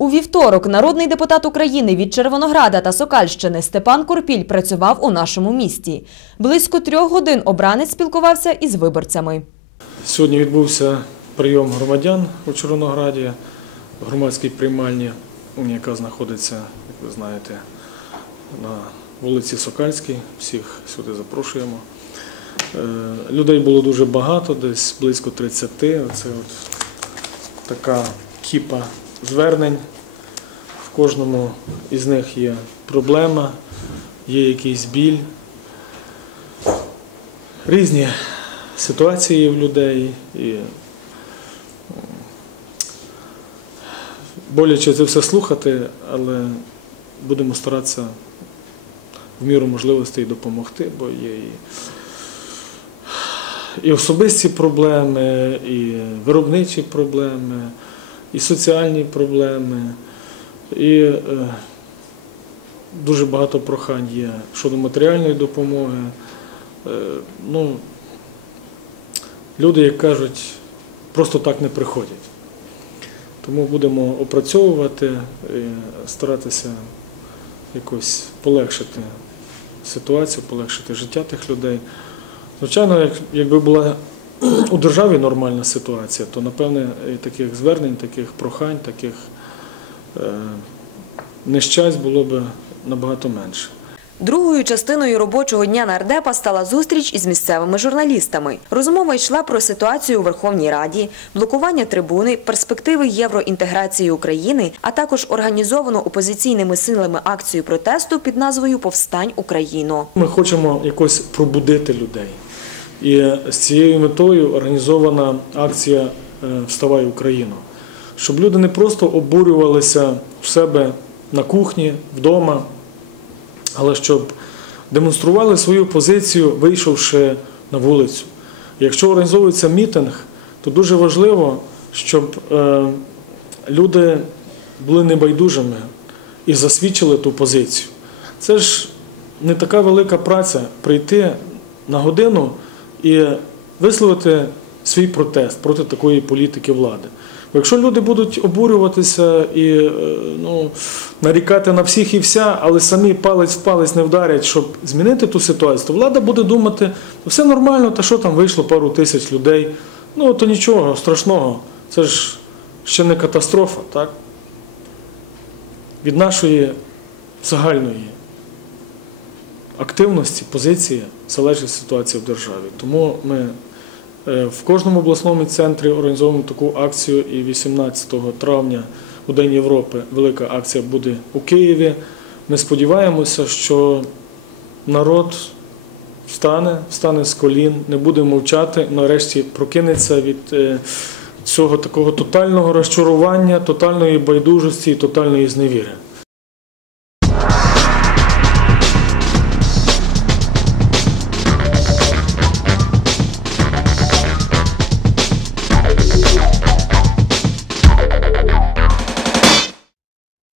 У вівторок народний депутат України від Червонограда та Сокальщини Степан Курпіль працював у нашому місті. Близько трьох годин обранець спілкувався із виборцями. Сьогодні відбувся прийом громадян у Чорнограді, в громадській приймальні, яка знаходиться, як ви знаєте, на вулиці Сокальській. Всіх сюди запрошуємо. Е, Людей було дуже багато, десь близько 30. Це от така кіпа звернень. В кожному із них є проблема, є якийсь біль. Різні ситуації в людей і боляче це все слухати, але будемо старатися в міру можливостей допомогти, бо є і, і особисті проблеми, і виробничі проблеми, і соціальні проблеми, і е, дуже багато прохань є щодо матеріальної допомоги. Е, ну, люди, як кажуть, просто так не приходять. Тому будемо опрацьовувати і старатися якось полегшити ситуацію, полегшити життя тих людей. Звичайно, якби була у державі нормальна ситуація, то напевне таких звернень, таких прохань, таких е, нещасть було б набагато менше. Другою частиною робочого дня нардепа стала зустріч із місцевими журналістами. Розмова йшла про ситуацію у Верховній Раді, блокування трибуни, перспективи євроінтеграції України, а також організовану опозиційними силами акцію протесту під назвою Повстань Україно. Ми хочемо якось пробудити людей. І з цією метою організована акція е, Вставай Україну, щоб люди не просто обурювалися в себе на кухні, вдома, але щоб демонстрували свою позицію, вийшовши на вулицю. Якщо організовується мітинг, то дуже важливо, щоб е, люди були небайдужими і засвідчили ту позицію. Це ж не така велика праця прийти на годину і висловити свій протест проти такої політики влади. Бо якщо люди будуть обурюватися і е, ну, нарікати на всіх і вся, але самі палець в палець не вдарять, щоб змінити ту ситуацію, то влада буде думати, «Ну, все нормально, та що там вийшло пару тисяч людей. Ну то нічого страшного, це ж ще не катастрофа, так? Від нашої загальної активності, позиції залежить ситуація в державі. Тому ми е, в кожному обласному центрі організовуємо таку акцію і 18 травня у День Європи велика акція буде у Києві. Ми сподіваємося, що народ встане, встане з колін, не буде мовчати, нарешті прокинеться від е, цього такого тотального розчарування, тотальної байдужості і тотальної зневіри.